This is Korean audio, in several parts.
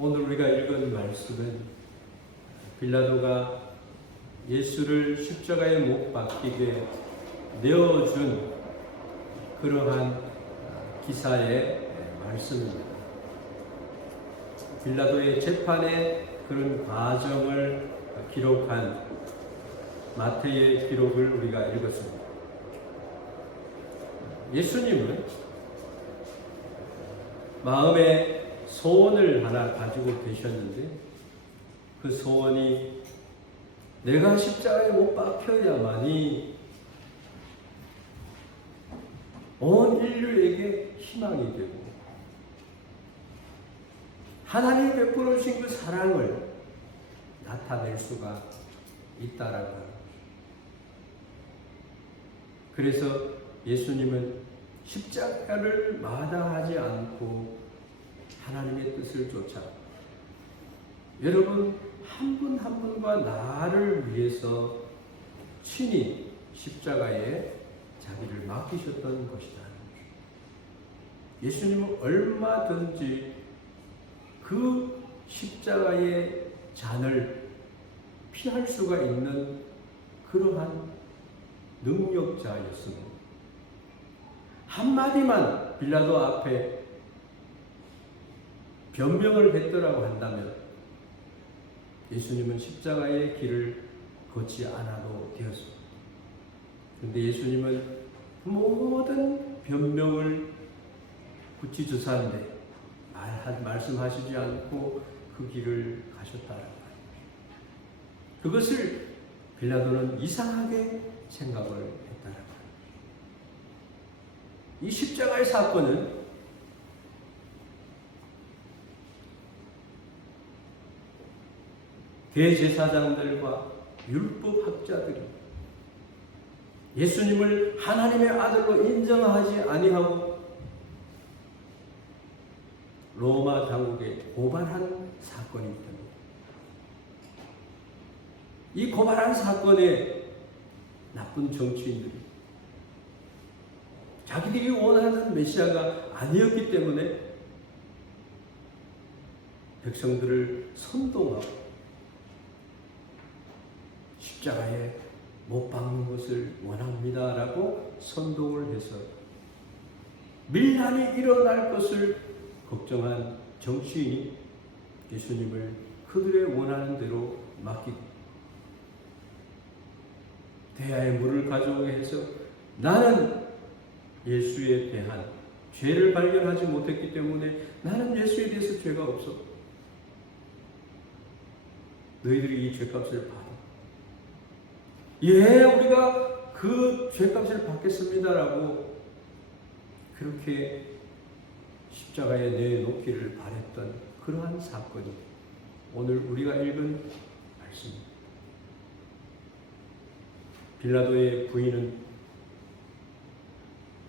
오늘 우리가 읽은 말씀은 빌라도가 예수를 십자가에 못 박히게 내어준 그러한 기사의 말씀입니다. 빌라도의 재판의 그런 과정을 기록한 마태의 기록을 우리가 읽었습니다. 예수님은 마음에 소원을 하나 가지고 계셨는데 그 소원이 내가 십자가에 못 박혀야만이 온 인류에게 희망이 되고 하나님이 베풀어 주신 그 사랑을 나타낼 수가 있다라고 합니다. 그래서 예수님은 십자가를 마다하지 않고 하나님의 뜻을 쫓아 여러분 한 분 한 분과 나를 위해서 친히 십자가에 자기를 맡기셨던 것이다. 예수님은 얼마든지 그 십자가의 잔을 피할 수가 있는 그러한 능력자였습니다. 한마디만 빌라도 앞에 변명을 했더라고 한다면 예수님은 십자가의 길을 걷지 않아도 되었습니다. 그런데 예수님은 모든 변명을 구치조사한데 말씀하시지 않고 그 길을 가셨다라고 합니다. 그것을 빌라도는 이상하게 생각을 했다라고 합니다. 이 십자가의 사건은 대제사장들과 율법학자들이 예수님을 하나님의 아들로 인정하지 아니하고 로마 당국에 고발한 사건입니다. 이 고발한 사건에 나쁜 정치인들이 자기들이 원하는 메시아가 아니었기 때문에 백성들을 선동하고 십자가에 못 박는 것을 원합니다라고 선동을 해서 밀란이 일어날 것을 걱정한 정치인이 예수님을 그들의 원하는 대로 맡기고 대야에 물을 가져오게 해서 나는 예수에 대한 죄를 발견하지 못했기 때문에 나는 예수에 대해서 죄가 없어. 너희들이 이 죄값을 받아. 예, 우리가 그 죄값을 받겠습니다라고 그렇게 십자가에 내놓기를 바랬던 그러한 사건이 오늘 우리가 읽은 말씀입니다. 빌라도의 부인은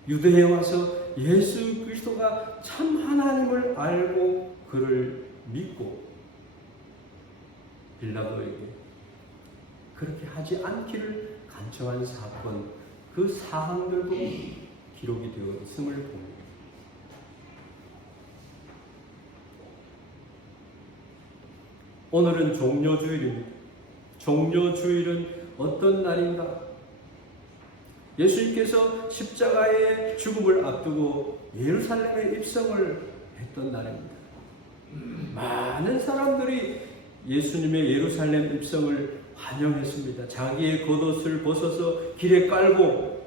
유대에 와서 예수 그리스도가 참 하나님을 알고 그를 믿고 빌라도에게 그렇게 하지 않기를 간청한 사건, 그 사항들도 기록이 되어 있음을 봅니다. 오늘은 종료주일입니다. 종료주일은 어떤 날인가? 예수님께서 십자가의 죽음을 앞두고 예루살렘에 입성을 했던 날입니다. 많은 사람들이 예수님의 예루살렘 입성을 환영했습니다. 자기의 겉옷을 벗어서 길에 깔고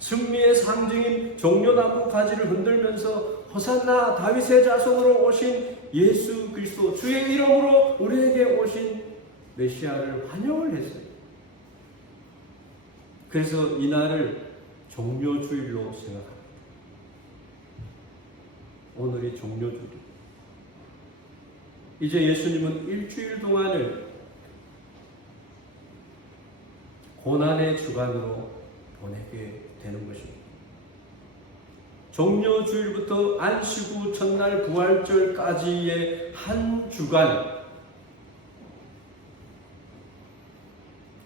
승리의 상징인 종려나무 가지를 흔들면서 호산나 다윗의 자손으로 오신 예수 그리스도 주의 이름으로 우리에게 오신 메시아를 환영을 했어요. 그래서 이날을 종료주일로 생각합니다. 오늘이 종료주일. 이제 예수님은 일주일 동안을 고난의 주간으로 보내게 되는 것입니다. 종료주일부터 안식후 첫날 부활절까지의 한 주간,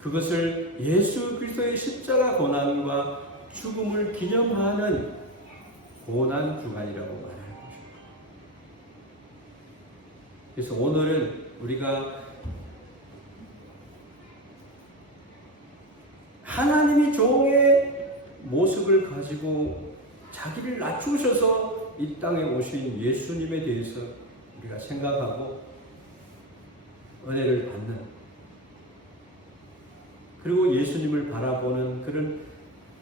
그것을 예수 그리스도의 십자가 고난과 죽음을 기념하는 고난 주간이라고 말할 것입니다. 그래서 오늘은 우리가 하나님이 종의 모습을 가지고 자기를 낮추셔서 이 땅에 오신 예수님에 대해서 우리가 생각하고 은혜를 받는, 그리고 예수님을 바라보는 그런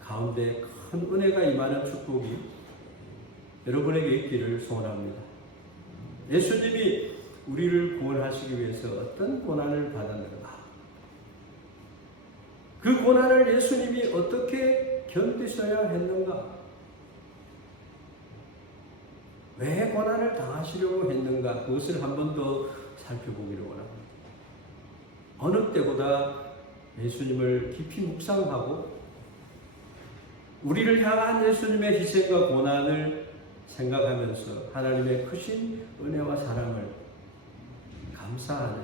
가운데 큰 은혜가 임하는 축복이 여러분에게 있기를 소원합니다. 예수님이 우리를 구원하시기 위해서 어떤 고난을 받았는가? 그 고난을 예수님이 어떻게 견디셔야 했는가? 왜 고난을 당하시려고 했는가? 그것을 한 번 더 살펴보기를 원합니다. 어느 때보다 예수님을 깊이 묵상하고 우리를 향한 예수님의 희생과 고난을 생각하면서 하나님의 크신 은혜와 사랑을 감사하는,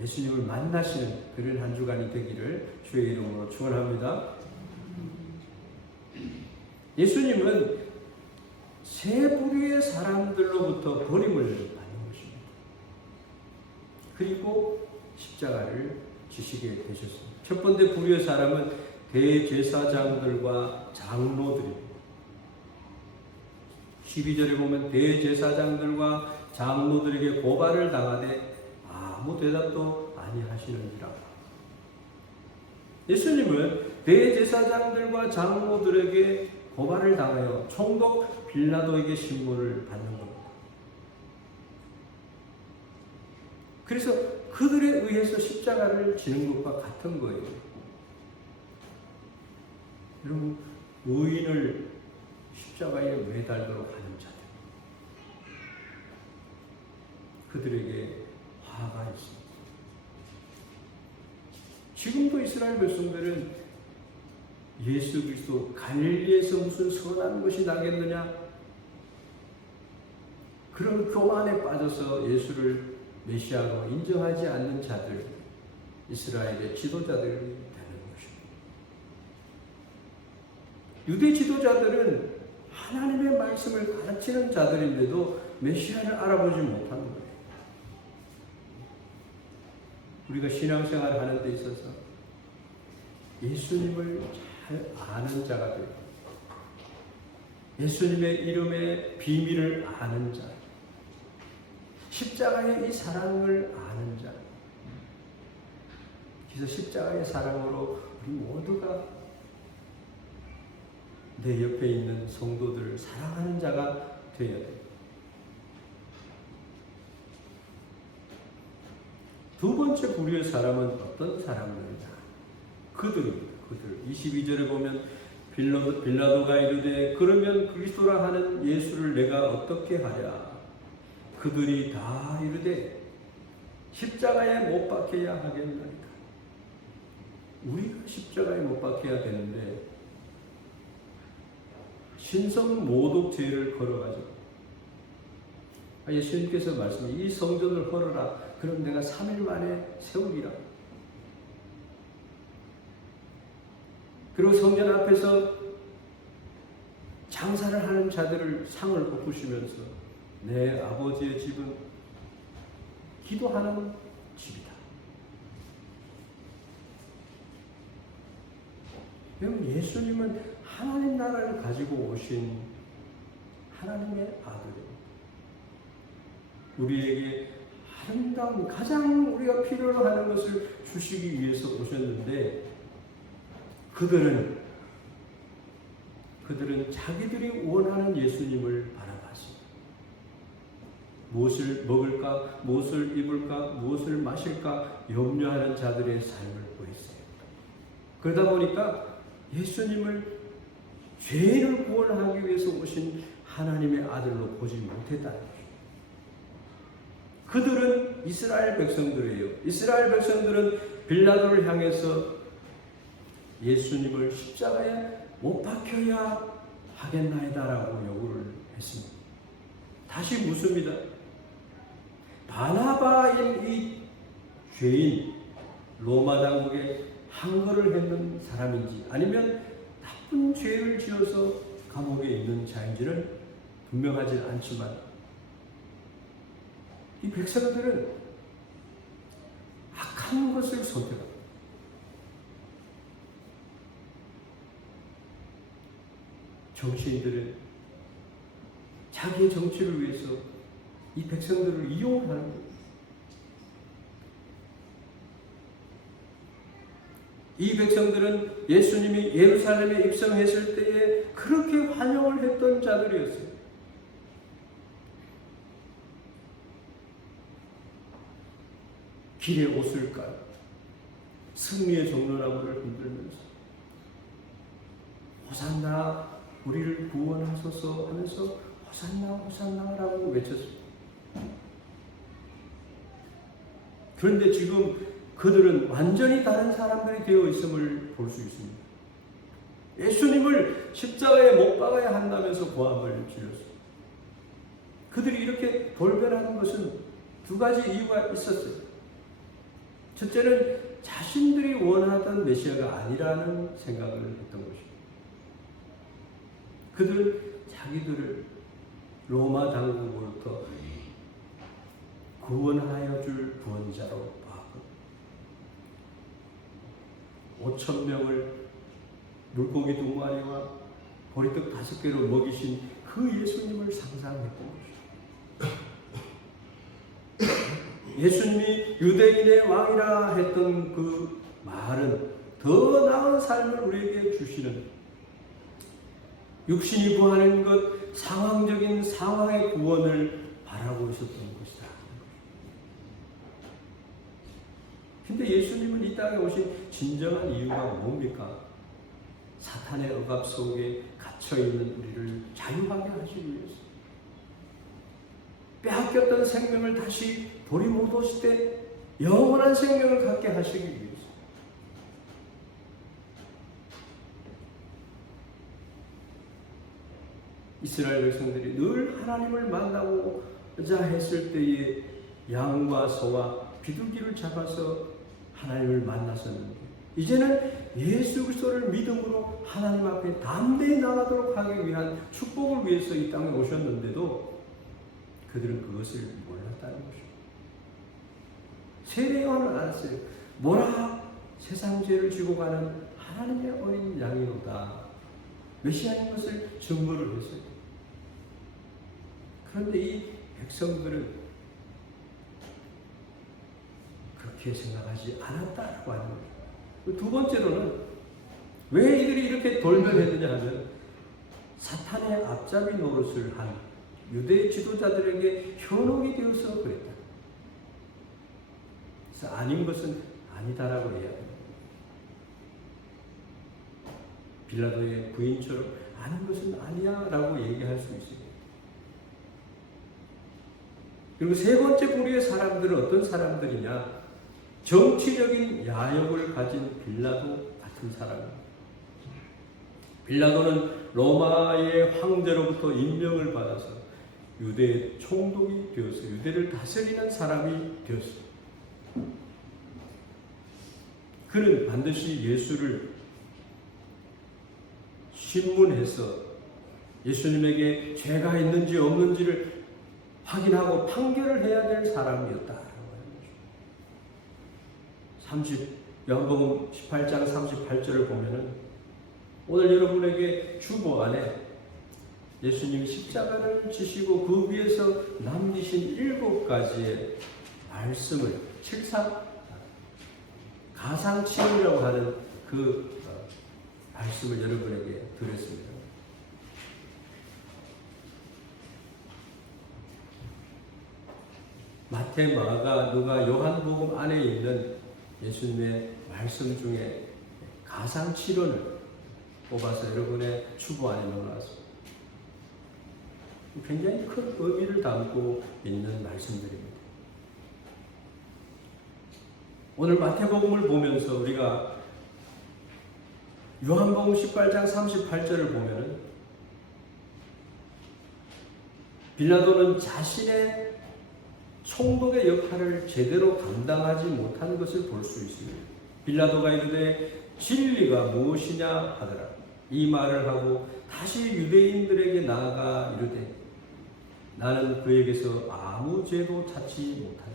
예수님을 만나시는 그런 한 주간이 되기를 주의 이름으로 축원합니다. 예수님은 세 부류의 사람들로부터 버림을 받는 것입니다. 그리고 십자가를 지시게 되셨습니다. 첫 번째 부류의 사람은 대제사장들과 장로들입니다. 12절에 보면 대제사장들과 장로들에게 고발을 당하되 아무 대답도 아니하시는지라. 예수님은 대제사장들과 장로들에게 고발을 당하여 총독 빌라도에게 신문을 받는 겁니다. 그래서 그들에 의해서 십자가를 지는 것과 같은 거예요. 여러분, 의인을 십자가에 매달도록 하는 자들, 그들에게 화가 있습니다. 지금도 이스라엘 백성들은 예수 그리스도 갈릴리에서 무슨 선한 것이 나겠느냐, 그런 교만에 빠져서 예수를 메시아로 인정하지 않는 자들, 이스라엘의 지도자들이 되는 것입니다. 유대 지도자들은 하나님의 말씀을 가르치는 자들인데도 메시아를 알아보지 못하는 거예요. 우리가 신앙생활을 하는 데 있어서 예수님을 잘 아는 자가 되고 예수님의 이름의 비밀을 아는 자, 십자가의 이 사랑을 아는 자, 그래서 십자가의 사랑으로 우리 모두가 내 옆에 있는 성도들을 사랑하는 자가 되어야 됩니다. 두 번째 부류의 사람은 어떤 사람들이냐? 그들입니다. 그들. 22절에 보면 빌라도가 이르되 그러면 그리스도라 하는 예수를 내가 어떻게 하랴? 그들이 다 이르되 십자가에 못 박혀야 하겠나이다. 우리가 십자가에 못 박혀야 되는데 신성 모독죄를 걸어가지고 예수님께서 말씀해 이 성전을 헐어라. 그럼 내가 3일 만에 세우리라. 그리고 성전 앞에서 장사를 하는 자들을 상을 베푸시면서 내 아버지의 집은 기도하는 집이다. 여러분, 예수님은 하나님 나라를 가지고 오신 하나님의 아들입니다. 우리에게 아름다운 가장 우리가 필요로 하는 것을 주시기 위해서 오셨는데 그들은 자기들이 원하는 예수님을 바라봤습니다. 무엇을 먹을까, 무엇을 입을까, 무엇을 마실까 염려하는 자들의 삶을 보였어요. 그러다 보니까 예수님을 죄인을 구원하기 위해서 오신 하나님의 아들로 보지 못했다는 거예요. 그들은 이스라엘 백성들이에요. 이스라엘 백성들은 빌라도를 향해서 예수님을 십자가에 못 박혀야 하겠나이다라고 요구를 했습니다. 다시 묻습니다. 바나바인 이 죄인, 로마 당국에 항거를 했는 사람인지 아니면 나쁜 죄를 지어서 감옥에 있는 자인지는 분명하지 않지만 이 백성들은 악한 것을 선택합니다. 정치인들은 자기의 정치를 위해서 이 백성들을 이용하는 거예요. 이 백성들은 예수님이 예루살렘에 입성했을 때에 그렇게 환영을 했던 자들이었어요. 길에 옷을 깔고 승리의 종려나무를 흔들면서 호산나 우리를 구원하소서 하면서 호산나 호산나라고 외쳤습니다. 그런데 지금 그들은 완전히 다른 사람들이 되어 있음을 볼 수 있습니다. 예수님을 십자가에 못 박아야 한다면서 고함을 지렀습니다. 그들이 이렇게 돌변하는 것은 두 가지 이유가 있었어요. 첫째는 자신들이 원하던 메시아가 아니라는 생각을 했던 것입니다. 그들은 자기들을 로마 당국으로부터 구원하여 줄 구원자로 봤고 5,000명을 물고기 2마리와 보리떡 5개로 먹이신 그 예수님을 상상했던 것입니다. 예수님이 유대인의 왕이라 했던 그 말은 더 나은 삶을 우리에게 주시는 육신이 구하는 것, 상황적인 상황의 구원을 바라고 있었던 것이다. 근데 예수님은 이 땅에 오신 진정한 이유가 뭡니까? 사탄의 억압 속에 갇혀있는 우리를 자유하게 하시기 위해서. 빼앗겼던 생명을 다시 돌이 못 오실 때 영원한 생명을 갖게 하시기 위해서. 이스라엘 백성들이 늘 하나님을 만나고자 했을 때에 양과 소와 비둘기를 잡아서 하나님을 만났었는데 이제는 예수 그리스도를 믿음으로 하나님 앞에 담대히 나가도록 하기 위한 축복을 위해서 이 땅에 오셨는데도 그들은 그것을 몰랐다는 것입니다. 세례 요한은 알았어요. 뭐라 세상 죄를 지고 가는 하나님의 어린 양이로다. 메시아인 것을 증거를 했어요. 그런데 이 백성들은 그렇게 생각하지 않았다라고 하는 거예요. 두 번째로는 왜 이들이 이렇게 돌변했느냐 하면 사탄의 앞잡이 노릇을 한 유대 지도자들에게 현혹이 되어서 그랬다. 그래서 아닌 것은 아니다라고 이야기합니다. 빌라도의 부인처럼 아닌 것은 아니야 라고 얘기할 수 있어요. 그리고 세 번째 부류의 사람들은 어떤 사람들이냐? 정치적인 야욕을 가진 빌라도 같은 사람입니다. 빌라도는 로마의 황제로부터 임명을 받아서 유대의 총독이 되어서 유대를 다스리는 사람이 되었습니다. 그는 반드시 예수를 신문해서 예수님에게 죄가 있는지 없는지를 확인하고 판결을 해야 될 사람이었다. 요한복음 18장 38절을 보면은 오늘 여러분에게 주보 안에 예수님이 십자가를 지시고 그 위에서 남기신 7가지의 말씀을 가상치유라고 하는 그 말씀을 여러분에게 드렸습니다. 마태, 마가, 누가, 요한복음 안에 있는 예수님의 말씀 중에 가상치론을 뽑아서 여러분의 주보 안에 넣어놨습니다. 굉장히 큰 의미를 담고 있는 말씀들입니다. 오늘 마태복음을 보면서 우리가 요한복음 18장 38절을 보면은 빌라도는 자신의 총독의 역할을 제대로 감당하지 못한 것을 볼 수 있습니다. 빌라도가 이르되 진리가 무엇이냐 하더라. 이 말을 하고 다시 유대인들에게 나아가 이르되 나는 그에게서 아무 죄도 찾지 못하였다.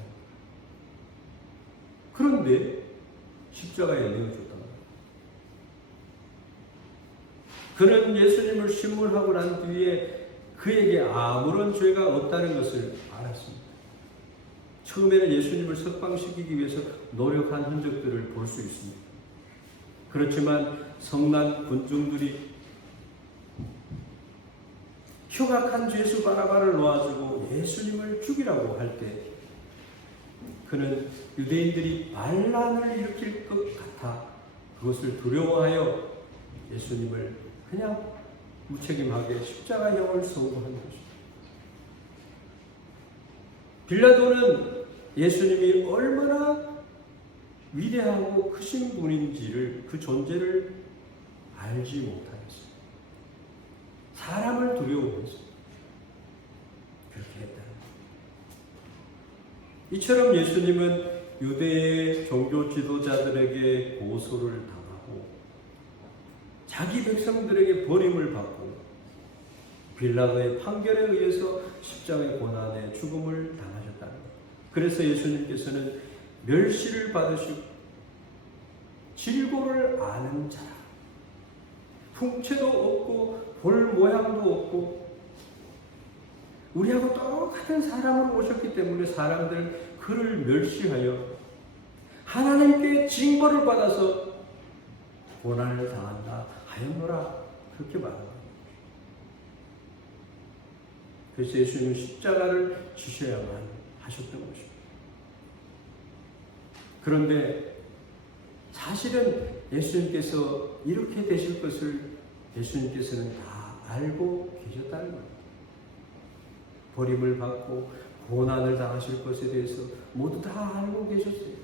그런데 십자가에 내어줬다. 그는 예수님을 신문하고 난 뒤에 그에게 아무런 죄가 없다는 것을 알았습니다. 처음에는 예수님을 석방시키기 위해서 노력한 흔적들을 볼 수 있습니다. 그렇지만 성난 군중들이 흉악한 죄수 바라바를 놓아주고 예수님을 죽이라고 할 때 그는 유대인들이 반란을 일으킬 것 같아 그것을 두려워하여 예수님을 그냥 무책임하게 십자가형을 선고한 것입니다. 빌라도는 예수님이 얼마나 위대하고 크신 분인지를 그 존재를 알지 못하였습니다. 사람을 두려워해서 그렇게 했다. 이처럼 예수님은 유대의 종교 지도자들에게 고소를 당하고 자기 백성들에게 버림을 받고 빌라도의 판결에 의해서 십자가의 고난에 죽음을 당하셨다는 것. 그래서 예수님께서는 멸시를 받으시고 질고를 아는 자라, 풍채도 없고 볼 모양도 없고 우리하고 똑같은 사람으로 오셨기 때문에 사람들은 그를 멸시하여 하나님께 징벌을 받아서 고난을 당한다 하였노라 그렇게 말합니다. 그래서 예수님은 십자가를 지셔야만 하셨던 것입니다. 그런데 사실은 예수님께서 이렇게 되실 것을 예수님께서는 다 알고 계셨다는 겁니다. 버림을 받고 고난을 당하실 것에 대해서 모두 다 알고 계셨어요.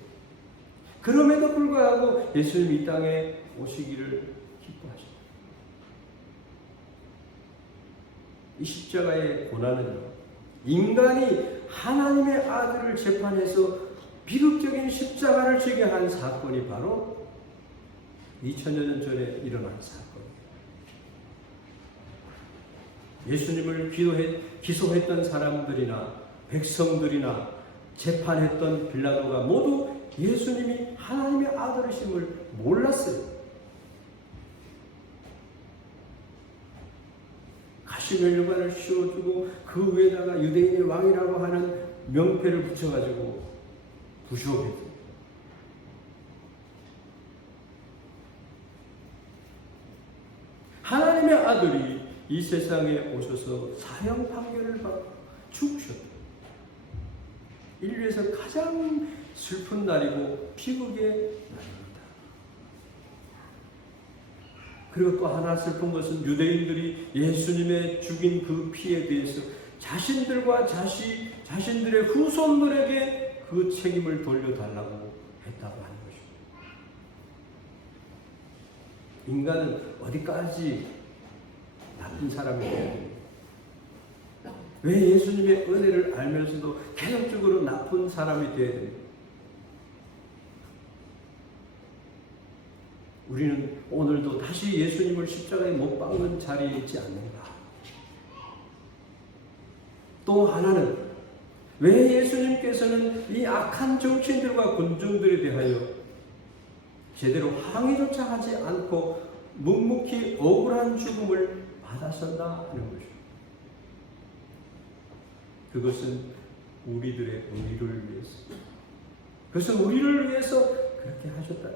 그럼에도 불구하고 예수님이 이 땅에 오시기를 기뻐하셨다. 이 십자가의 고난은요, 인간이 하나님의 아들을 재판해서 비극적인 십자가를 지게 한 사건이 바로 2000여 년 전에 일어난 사건입니다. 예수님을 기소했던 사람들이나 백성들이나 재판했던 빌라도가 모두 예수님이 하나님의 아들이심을 몰랐어요. 가시면류관을 씌워주고 그 위에다가 유대인의 왕이라고 하는 명패를 붙여가지고 부시오겠죠. 하나님의 아들이 이 세상에 오셔서 사형 판결을 받고 죽으셨다. 인류에서 가장 슬픈 날이고 비극의 날입니다. 그리고 또 하나 슬픈 것은 유대인들이 예수님의 죽인 그 피에 대해서 자신들과 자신들의 후손들에게 그 책임을 돌려달라고 했다고 하는 것입니다. 인간은 어디까지 나쁜 사람이 되어야 됩니까? 왜 예수님의 은혜를 알면서도 계속적으로 나쁜 사람이 되어야 됩니까? 우리는 오늘도 다시 예수님을 십자가에 못 박는 자리에 있지 않는가? 또 하나는 왜 예수님께서는 이 악한 정치인들과 군중들에 대하여 제대로 항의조차 하지 않고 묵묵히 억울한 죽음을 받아선다 하는 것입니다. 그것은 우리들의 의를 위해서, 그것은 우리를 위해서 그렇게 하셨다.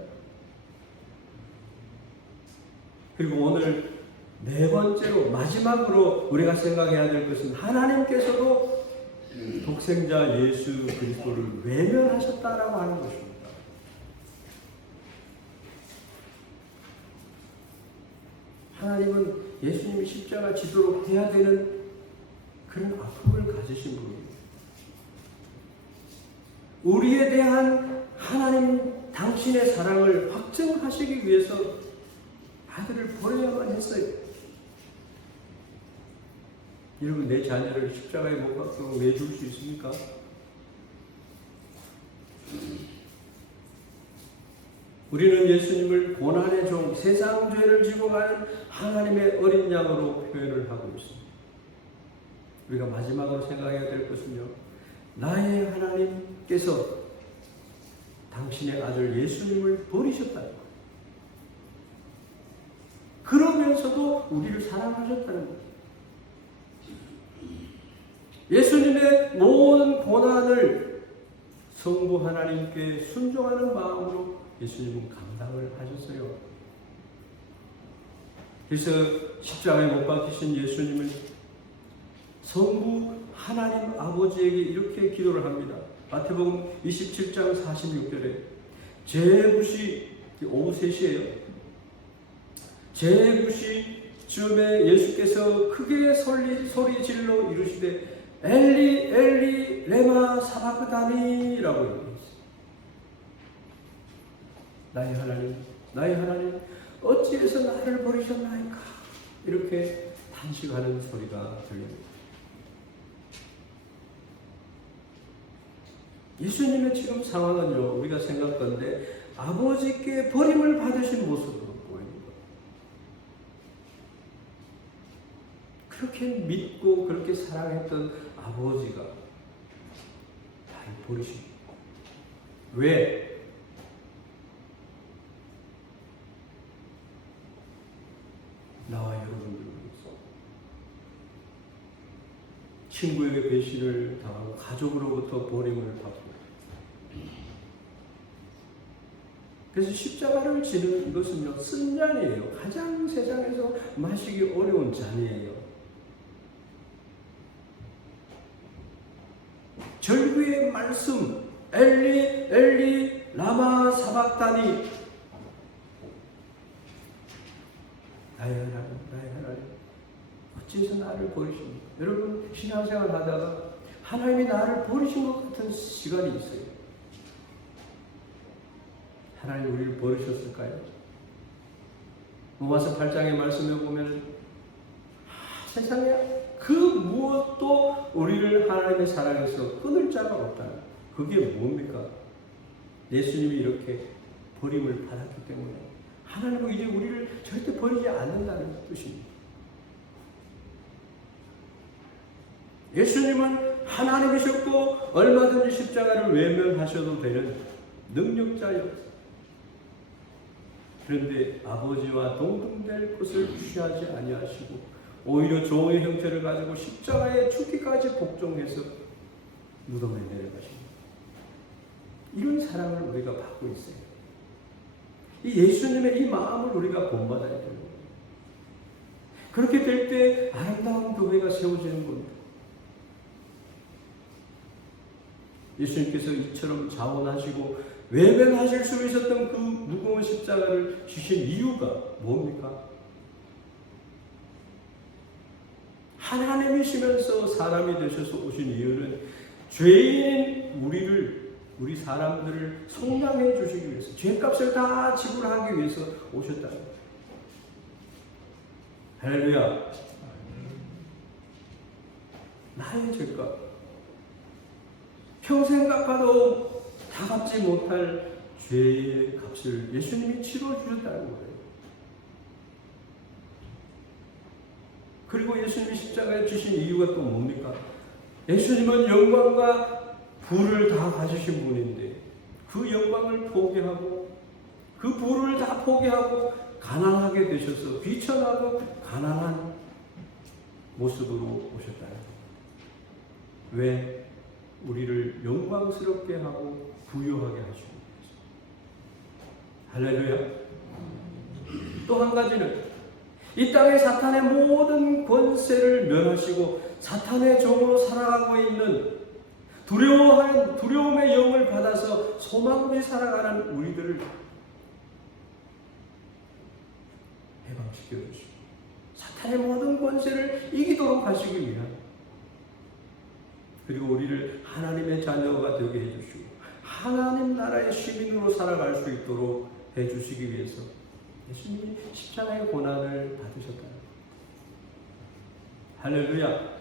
그리고 오늘 네 번째로 마지막으로 우리가 생각해야 될 것은 하나님께서도 독생자 예수 그리스도를 외면하셨다라고 하는 것입니다. 하나님은 예수님이 십자가 지도록 해야 되는 그런 아픔을 가지신 분입니다. 우리에 대한 하나님 당신의 사랑을 확증하시기 위해서 아들을 버려야만 했어요. 여러분, 내 자녀를 십자가에 못 박고 내줄 수 있습니까? 우리는 예수님을 고난의 종, 세상 죄를 지고 가는 하나님의 어린 양으로 표현을 하고 있습니다. 우리가 마지막으로 생각해야 될 것은요, 나의 하나님께서 당신의 아들 예수님을 버리셨다는 것. 그러면서도 우리를 사랑하셨다는 것. 예수님의 모든 고난을 성부 하나님께 순종하는 마음으로 예수님은 감당을 하셨어요. 그래서 십자가에 못 박히신 예수님을 성부 하나님 아버지에게 이렇게 기도를 합니다. 마태복음 27장 46절에 제9시 오후 3시에요. 제9시쯤에 예수께서 크게 소리 질러 이르시되 엘리 엘리 레마 사바크다니 라고 얘기했어요. 나의 하나님 나의 하나님 어찌해서 나를 버리셨나이까, 이렇게 탄식하는 소리가 들립니다. 예수님의 지금 상황은요, 우리가 생각건데 아버지께 버림을 받으신 모습으로 보입니다. 그렇게 믿고 그렇게 사랑했던 아버지가 나를 버리십니다. 왜? 나와 여러분들을 위해서. 친구에게 배신을 당하고 가족으로부터 버림을 받고, 그래서 십자가를 지는 이것은요, 쓴 잔이에요. 가장 세상에서 마시기 어려운 잔이에요. 절규의 말씀, 엘리 엘리 라마 사박다니, 나의 하나님 나의 하나님 어찌해서 나를 버리십니까? 여러분, 신앙생활 하다가 하나님이 나를 버리신 것 같은 시간이 있어요. 하나님 우리를 버리셨을까요? 로마서 8장의 말씀에 보면 세상에 그 무엇도 우리를 하나님의 사랑에서 끊을 자가 없다. 그게 뭡니까? 예수님이 이렇게 버림을 받았기 때문에 하나님은 이제 우리를 절대 버리지 않는다는 뜻입니다. 예수님은 하나님이셨고 얼마든지 십자가를 외면하셔도 되는 능력자였어요. 그런데 아버지와 동등될 것을 취하지 아니하시고 오히려 종의 형태를 가지고 십자가에 죽기까지 복종해서 무덤에 내려가십니다. 이런 사랑을 우리가 받고 있어요. 이 예수님의 이 마음을 우리가 본받아야 되는 거예요. 그렇게 될 때 아름다운 교회가 세워지는 겁니다. 예수님께서 이처럼 자원하시고 외면하실 수 있었던 그 무거운 십자가를 주신 이유가 뭡니까? 하나님이시면서 사람이 되셔서 오신 이유는 죄인 우리 사람들을 속량해 주시기 위해서, 죄값을 다 지불하기 위해서 오셨다는 거예요. 할렐루야. 나의 죄값, 평생 갚아도 다 갚지 못할 죄의 값을 예수님이 치러주셨다는 거예요. 그리고 예수님이 십자가에 주신 이유가 또 뭡니까? 예수님은 영광과 부를 다 가지신 분인데 그 영광을 포기하고 그 부를 다 포기하고 가난하게 되셔서 비천하고 가난한 모습으로 오셨다는 거예요. 왜? 우리를 영광스럽게 하고 부유하게 하시고 계십니다. 할렐루야. 또 한 가지는 이 땅에 사탄의 모든 권세를 멸하시고 사탄의 종으로 살아가고 있는 두려움의 영을 받아서 소망 없이 살아가는 우리들을 해방시켜 주시고 사탄의 모든 권세를 이기도록 하시기 위한, 그리고 우리를 하나님의 자녀가 되게 해주시고 하나님 나라의 시민으로 살아갈 수 있도록 해주시기 위해서 예수님이 십자가의 고난을 받으셨다. 할렐루야.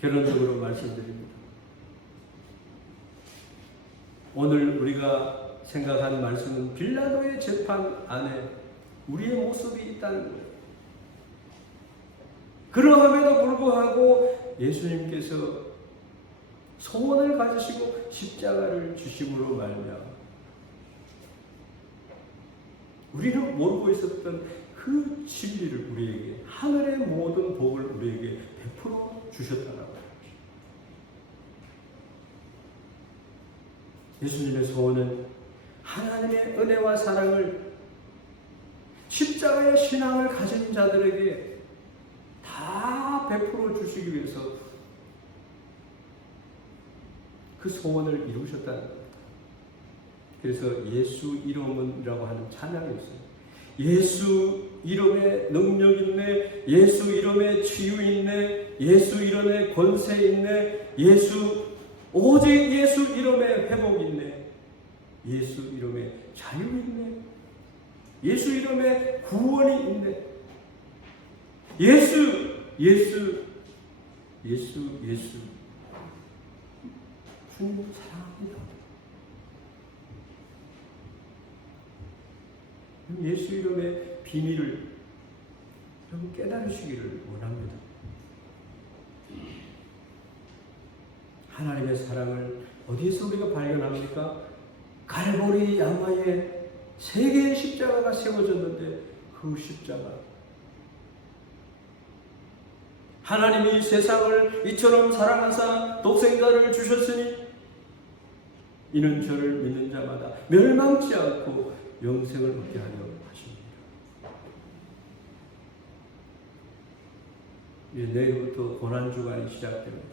결론적으로 말씀드립니다. 오늘 우리가 생각한 말씀은 빌라도의 재판 안에 우리의 모습이 있다는 거예요. 그러함에도 불구하고 예수님께서 소원을 가지시고 십자가를 주심으로 말미암아 우리는 모르고 있었던 그 진리를 우리에게, 하늘의 모든 복을 우리에게 베풀어 주셨다라고. 예수님의 소원은 하나님의 은혜와 사랑을 십자가의 신앙을 가진 자들에게 다 베풀어 주시기 위해서 그 소원을 이루셨다는 겁니다. 그래서 예수 이름이라고 하는 찬양이 있어요. 예수 이름에 능력 있네, 예수 이름에 치유 있네, 예수 이름에 권세 있네, 오직 예수 이름에 회복 있네, 예수 이름에 자유 있네, 예수 이름에 구원이 있네. 예수 주님 사랑합니다. 예수 이름의 비밀을 좀 깨달으시기를 원합니다. 하나님의 사랑을 어디에서 우리가 발견합니까? 갈보리 야마에 세 개의 십자가가 세워졌는데 그 십자가, 하나님이 세상을 이처럼 사랑하사 독생자를 주셨으니 이는 저를 믿는 자마다 멸망치 않고 영생을 얻게 하려 하십니다. 내일부터 고난주간이 시작됩니다.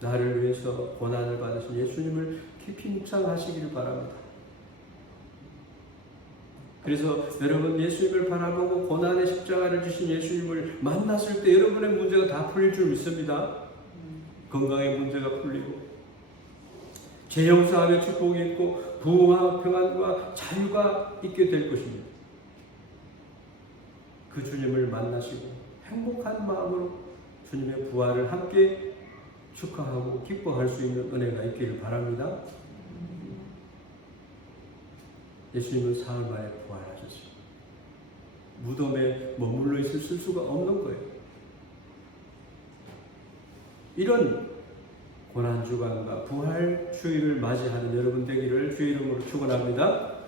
나를 위해서 고난을 받으신 예수님을 깊이 묵상하시기를 바랍니다. 그래서 여러분 예수님을 바라보고 고난의 십자가를 지신 예수님을 만났을 때 여러분의 문제가 다 풀릴 줄 믿습니다. 건강의 문제가 풀리고 재형사함의 축복이 있고 부흥과 평안과 자유가 있게 될 것입니다. 그 주님을 만나시고 행복한 마음으로 주님의 부활을 함께 축하하고 기뻐할 수 있는 은혜가 있기를 바랍니다. 예수님은 사흘 만에 부활하셨습니다. 무덤에 머물러 있을 수가 없는 거예요. 이런 고난주간과 부활 주일을 맞이하는 여러분 되기를 주의 이름으로 축원합니다.